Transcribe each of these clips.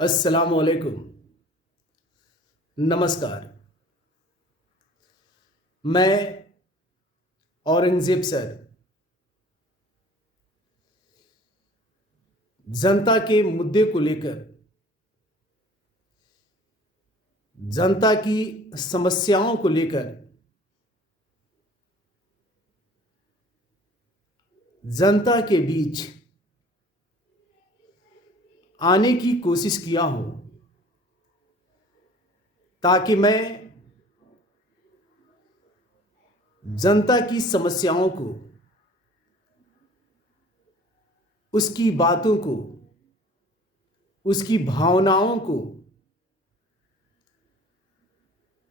अस्सलामुअलैकुम। नमस्कार। मैं औरंगजेब सर जनता के मुद्दे को लेकर, जनता की समस्याओं को लेकर, जनता के बीच आने की कोशिश किया हूं ताकि मैं जनता की समस्याओं को, उसकी बातों को, उसकी भावनाओं को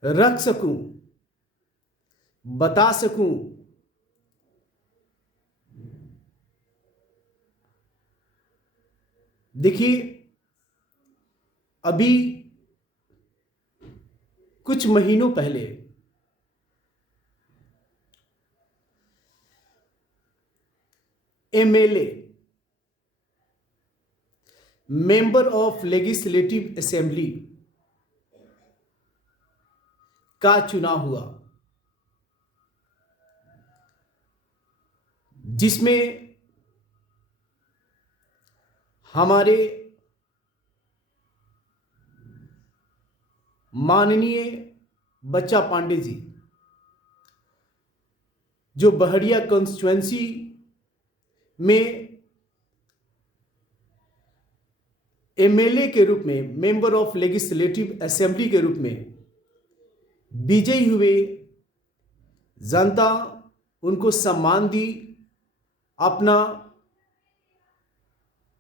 रख सकूं, बता सकूं। देखिए, अभी कुछ महीनों पहले MLA, member of legislative assembly का चुनाव हुआ, जिसमें हमारे माननीय बच्चा पांडे जी, जो बहड़िया कॉन्स्टिट्यूएंसी में एमएलए के रूप में, मेंबर ऑफ लेजिस्लेटिव असेंबली के रूप में विजयी हुए। जनता उनको सम्मान दी, अपना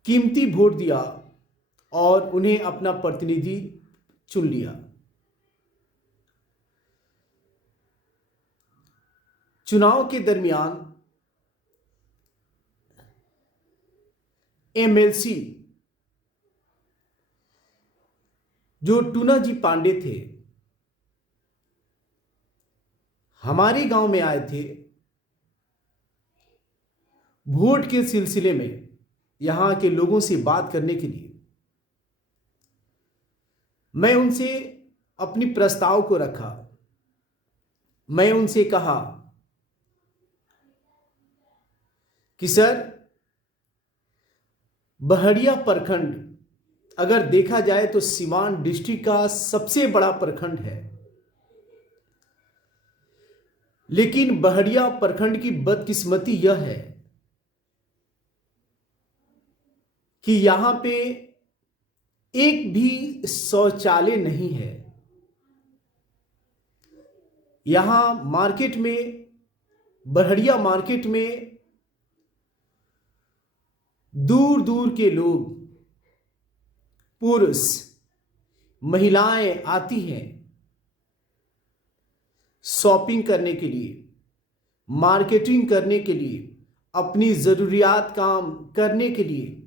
कीमती वोट दिया और उन्हें अपना प्रतिनिधि चुन लिया। चुनाव के दरमियान एमएलसी जो टूना जी पांडे थे, हमारे गांव में आए थे वोट के सिलसिले में, यहां के लोगों से बात करने के लिए। मैं उनसे अपनी प्रस्ताव को रखा। मैं उनसे कहा कि सर, बहड़िया प्रखंड अगर देखा जाए तो सीवान डिस्ट्रिक्ट का सबसे बड़ा प्रखंड है, लेकिन बहड़िया प्रखंड की बदकिस्मती यह है कि यहां पे एक भी शौचालय नहीं है। यहां मार्केट में, बहड़िया मार्केट में दूर दूर के लोग, पुरुष, महिलाएं आती हैं शॉपिंग करने के लिए, मार्केटिंग करने के लिए, अपनी ज़रूरियात काम करने के लिए,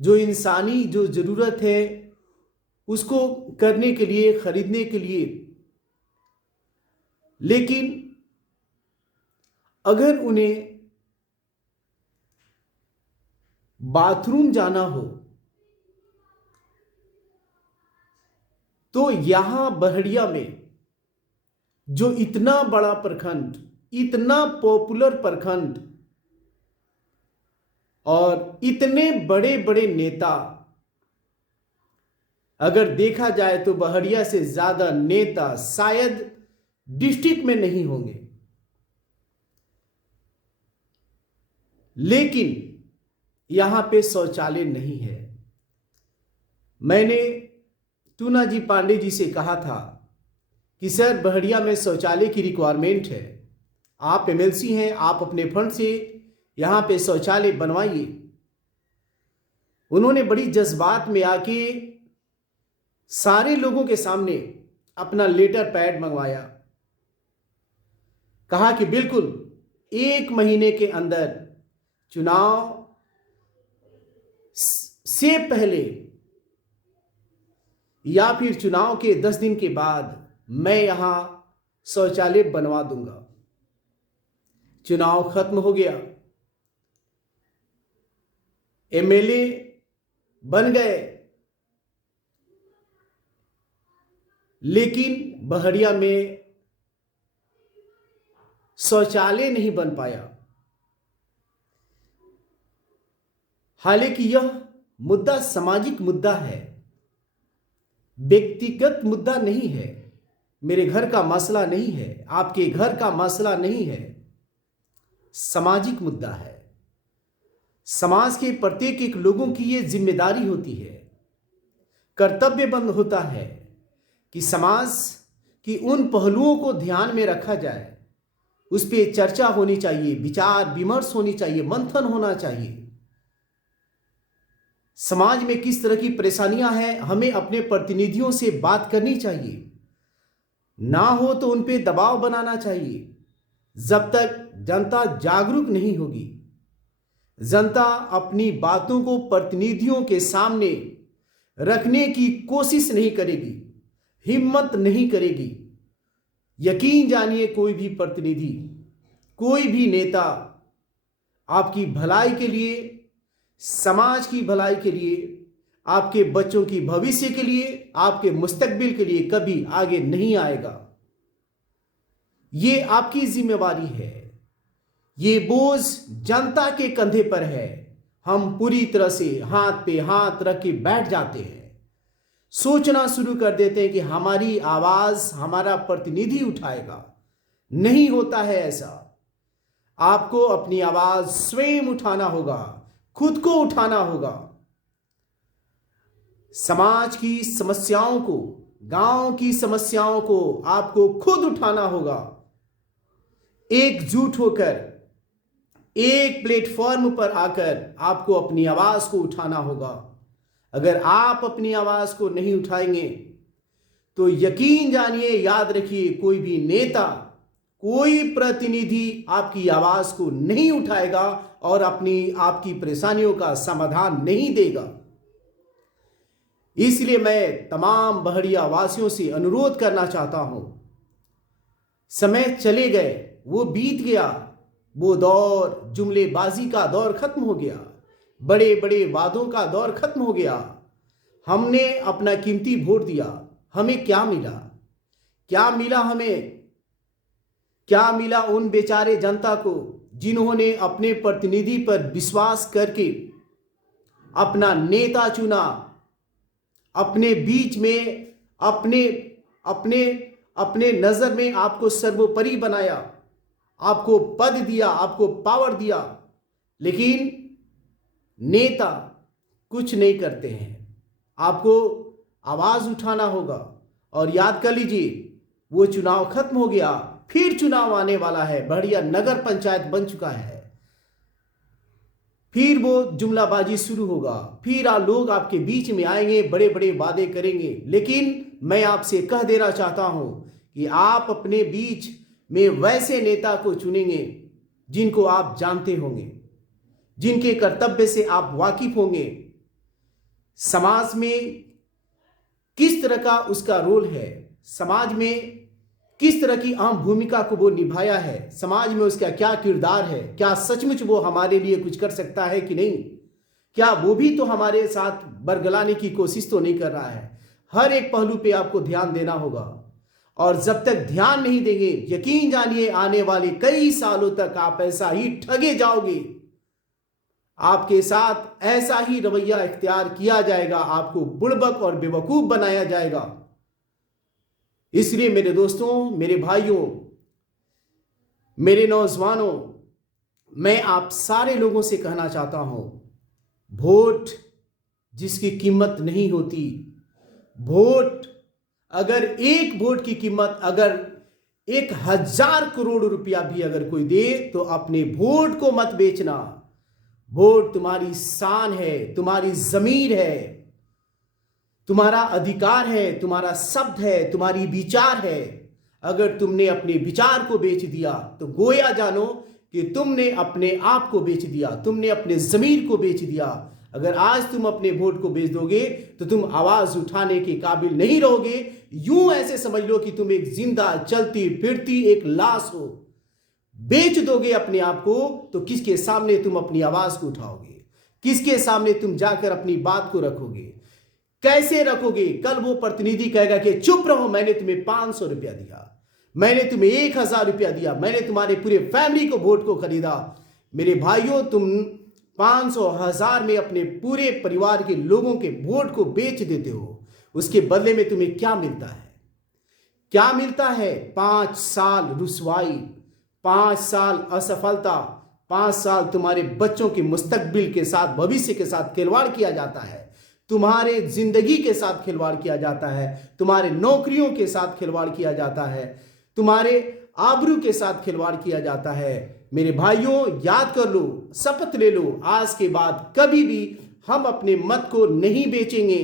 जो इंसानी जो ज़रूरत है उसको करने के लिए, खरीदने के लिए। लेकिन अगर उन्हें बाथरूम जाना हो तो यहां बहड़िया में, जो इतना बड़ा प्रखंड, इतना पॉपुलर प्रखंड और इतने बड़े बड़े नेता, अगर देखा जाए तो बहड़िया से ज्यादा नेता शायद डिस्ट्रिक्ट में नहीं होंगे, लेकिन यहां पे शौचालय नहीं है। मैंने टूना जी पांडे जी से कहा था कि सर, बहड़िया में शौचालय की रिक्वायरमेंट है, आप एमएलसी हैं, आप अपने फंड से यहां पे शौचालय बनवाइए। उन्होंने बड़ी जज्बात में आके सारे लोगों के सामने अपना लेटर पैड मंगवाया, कहा कि बिल्कुल 1 महीने के अंदर, चुनाव से पहले या फिर चुनाव के 10 दिन के बाद मैं यहां शौचालय बनवा दूंगा। चुनाव खत्म हो गया, एमएलए बन गए, लेकिन बहड़िया में शौचालय नहीं बन पाया। हालांकि यह मुद्दा सामाजिक मुद्दा है, व्यक्तिगत मुद्दा नहीं है, मेरे घर का मसला नहीं है, आपके घर का मसला नहीं है, सामाजिक मुद्दा है। समाज के प्रत्येक एक लोगों की यह जिम्मेदारी होती है, कर्तव्य बंद होता है कि समाज की उन पहलुओं को ध्यान में रखा जाए, उस पर चर्चा होनी चाहिए, विचार विमर्श होनी चाहिए, मंथन होना चाहिए। समाज में किस तरह की परेशानियां हैं, हमें अपने प्रतिनिधियों से बात करनी चाहिए, ना हो तो उन पे दबाव बनाना चाहिए। जब तक जनता जागरूक नहीं होगी, जनता अपनी बातों को प्रतिनिधियों के सामने रखने की कोशिश नहीं करेगी, हिम्मत नहीं करेगी, यकीन जानिए कोई भी प्रतिनिधि, कोई भी नेता आपकी भलाई के लिए, समाज की भलाई के लिए, आपके बच्चों की भविष्य के लिए, आपके मुस्तकबिल के लिए कभी आगे नहीं आएगा। ये आपकी जिम्मेवारी है, ये बोझ जनता के कंधे पर है। हम पूरी तरह से हाथ पे हाथ रख के बैठ जाते हैं, सोचना शुरू कर देते हैं कि हमारी आवाज हमारा प्रतिनिधि उठाएगा। नहीं होता है ऐसा। आपको अपनी आवाज स्वयं उठाना होगा, खुद को उठाना होगा। समाज की समस्याओं को, गांव की समस्याओं को आपको खुद उठाना होगा। एकजुट होकर एक प्लेटफॉर्म पर आकर आपको अपनी आवाज को उठाना होगा। अगर आप अपनी आवाज को नहीं उठाएंगे तो यकीन जानिए, याद रखिए, कोई भी नेता, कोई प्रतिनिधि आपकी आवाज को नहीं उठाएगा और आपकी परेशानियों का समाधान नहीं देगा। इसलिए मैं तमाम बहड़िया वासियों से अनुरोध करना चाहता हूं, समय चले गए, वो बीत गया, वो दौर, जुमलेबाजी का दौर खत्म हो गया, बड़े बड़े वादों का दौर खत्म हो गया। हमने अपना कीमती वोट दिया, हमें क्या मिला? क्या मिला हमें? क्या मिला उन बेचारे जनता को जिन्होंने अपने प्रतिनिधि पर विश्वास करके अपना नेता चुना, अपने बीच में अपने अपने अपने नजर में आपको सर्वोपरि बनाया, आपको पद दिया, आपको पावर दिया, लेकिन नेता कुछ नहीं करते हैं। आपको आवाज उठाना होगा। और याद कर लीजिए, वो चुनाव खत्म हो गया, फिर चुनाव आने वाला है, बढ़िया नगर पंचायत बन चुका है, फिर वो जुमलाबाजी शुरू होगा, फिर लोग आपके बीच में आएंगे, बड़े बड़े वादे करेंगे। लेकिन मैं आपसे कह देना चाहता हूं कि आप अपने बीच में वैसे नेता को चुनेंगे जिनको आप जानते होंगे, जिनके कर्तव्य से आप वाकिफ होंगे, समाज में किस तरह का उसका रोल है, समाज में किस तरह की अहम भूमिका को वो निभाया है, समाज में उसका क्या किरदार है, क्या सचमुच वो हमारे लिए कुछ कर सकता है कि नहीं, क्या वो भी तो हमारे साथ बरगलाने की कोशिश तो नहीं कर रहा है। हर एक पहलू पे आपको ध्यान देना होगा। और जब तक ध्यान नहीं देंगे, यकीन जानिए आने वाले कई सालों तक आप ऐसा ही ठगे जाओगे, आपके साथ ऐसा ही रवैया इख्तियार किया जाएगा, आपको बुड़बक और बेवकूफ बनाया जाएगा। इसलिए मेरे दोस्तों, मेरे भाइयों, मेरे नौजवानों, मैं आप सारे लोगों से कहना चाहता हूं, वोट जिसकी कीमत नहीं होती, वोट अगर एक वोट की कीमत अगर 1000 करोड़ रुपया भी अगर कोई दे तो अपने वोट को मत बेचना। वोट तुम्हारी शान है, तुम्हारी जमीर है, तुम्हारा अधिकार है, तुम्हारा शब्द है, तुम्हारी विचार है। अगर तुमने अपने विचार को बेच दिया तो गोया जानो कि तुमने अपने आप को बेच दिया, तुमने अपने जमीर को बेच दिया। अगर आज तुम अपने वोट को बेच दोगे तो तुम आवाज उठाने के काबिल नहीं रहोगे। यूं ऐसे समझ लो कि तुम एक जिंदा चलती फिरती एक लाश हो। बेच दोगे अपने आप को तो किसके सामने तुम अपनी आवाज को उठाओगे, किसके सामने तुम जाकर अपनी बात को रखोगे, कैसे रखोगे? कल वो प्रतिनिधि कहेगा कि चुप रहो, मैंने तुम्हें 500 रुपया दिया, मैंने तुम्हें 1000 रुपया दिया, मैंने तुम्हारे पूरे फैमिली को वोट को खरीदा। मेरे भाइयों, तुम 500 1000 में अपने पूरे परिवार के लोगों के वोट को बेच देते हो। उसके बदले में तुम्हें क्या मिलता है? क्या मिलता है? 5 साल रुसवाई, 5 साल असफलता, 5 साल तुम्हारे बच्चों के मुस्तकबिल के साथ, भविष्य के साथ खिलवाड़ किया जाता है, तुम्हारे जिंदगी के साथ खिलवाड़ किया जाता है, तुम्हारे नौकरियों के साथ खिलवाड़ किया जाता है, तुम्हारे आबरू के साथ खिलवाड़ किया जाता है। मेरे भाइयों, याद कर लो, शपथ ले लो, आज के बाद कभी भी हम अपने मत को नहीं बेचेंगे।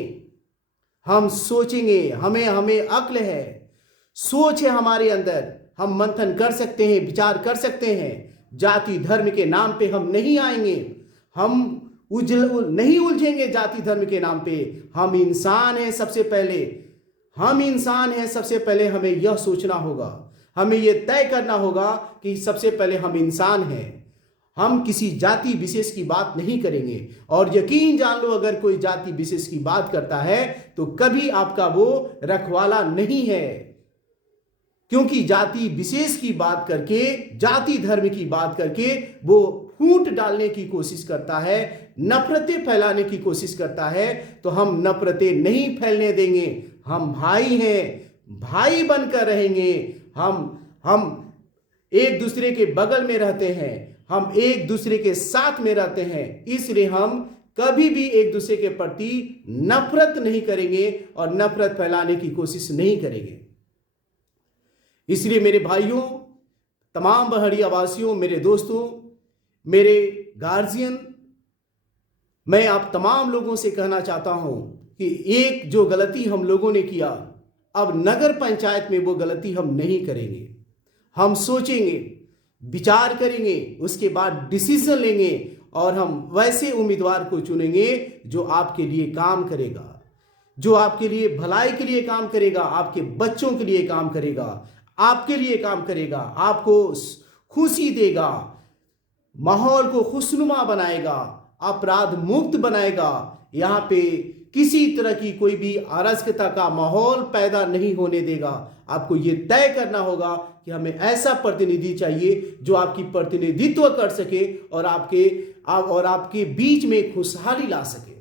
हम सोचेंगे, हमें अक्ल है, सोच है हमारे अंदर, हम मंथन कर सकते हैं, विचार कर सकते हैं। जाति धर्म के नाम पे हम नहीं आएंगे, हम नहीं उलझेंगे जाति धर्म के नाम पे। हम इंसान हैं सबसे पहले, हम इंसान हैं सबसे पहले। हमें यह सोचना होगा, हमें यह तय करना होगा कि सबसे पहले हम इंसान हैं। हम किसी जाति विशेष की बात नहीं करेंगे। और यकीन जान लो, अगर कोई जाति विशेष की बात करता है तो कभी आपका वो रखवाला नहीं है, क्योंकि जाति विशेष की बात करके, जाति धर्म की बात करके वो फूट डालने की कोशिश करता है, नफरतें फैलाने की कोशिश करता है। तो हम नफरतें नहीं फैलने देंगे। हम भाई हैं, भाई बनकर रहेंगे। हम एक दूसरे के बगल में रहते हैं, हम एक दूसरे के साथ में रहते हैं, इसलिए हम कभी भी एक दूसरे के प्रति नफरत नहीं करेंगे और नफरत फैलाने की कोशिश नहीं करेंगे। इसलिए मेरे भाइयों, तमाम बहड़िया वासियों, मेरे दोस्तों, मेरे गार्जियन, मैं आप तमाम लोगों से कहना चाहता हूं कि एक जो गलती हम लोगों ने किया, अब नगर पंचायत में वो गलती हम नहीं करेंगे। हम सोचेंगे, विचार करेंगे, उसके बाद डिसीजन लेंगे और हम वैसे उम्मीदवार को चुनेंगे जो आपके लिए काम करेगा, जो आपके लिए भलाई के लिए काम करेगा, आपके बच्चों के लिए काम करेगा, आपके लिए काम करेगा, आपको खुशी देगा, माहौल को खुशनुमा बनाएगा, अपराध मुक्त बनाएगा। यहाँ पे किसी तरह की कोई भी अराजकता का माहौल पैदा नहीं होने देगा। आपको ये तय करना होगा कि हमें ऐसा प्रतिनिधि चाहिए जो आपकी प्रतिनिधित्व कर सके और आपके बीच में खुशहाली ला सके।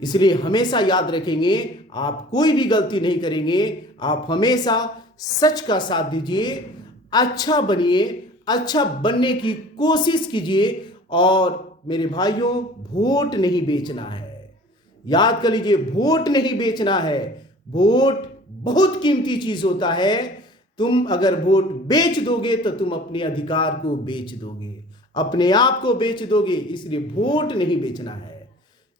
इसलिए हमेशा याद रखेंगे, आप कोई भी गलती नहीं करेंगे। आप हमेशा सच का साथ दीजिए, अच्छा बनिए, अच्छा बनने की कोशिश कीजिए। और मेरे भाइयों, वोट नहीं बेचना है, याद कर लीजिए, वोट नहीं बेचना है। वोट बहुत कीमती चीज होता है। तुम अगर वोट बेच दोगे तो तुम अपने अधिकार को बेच दोगे, अपने आप को बेच दोगे। इसलिए वोट नहीं बेचना है।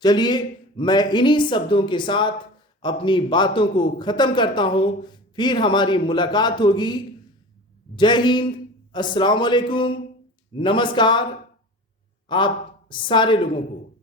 चलिए, मैं इन्हीं शब्दों के साथ अपनी बातों को खत्म करता हूं। फिर हमारी मुलाकात होगी। जय हिंद, अस्सलाम वालेकुम, नमस्कार आप सारे लोगों को।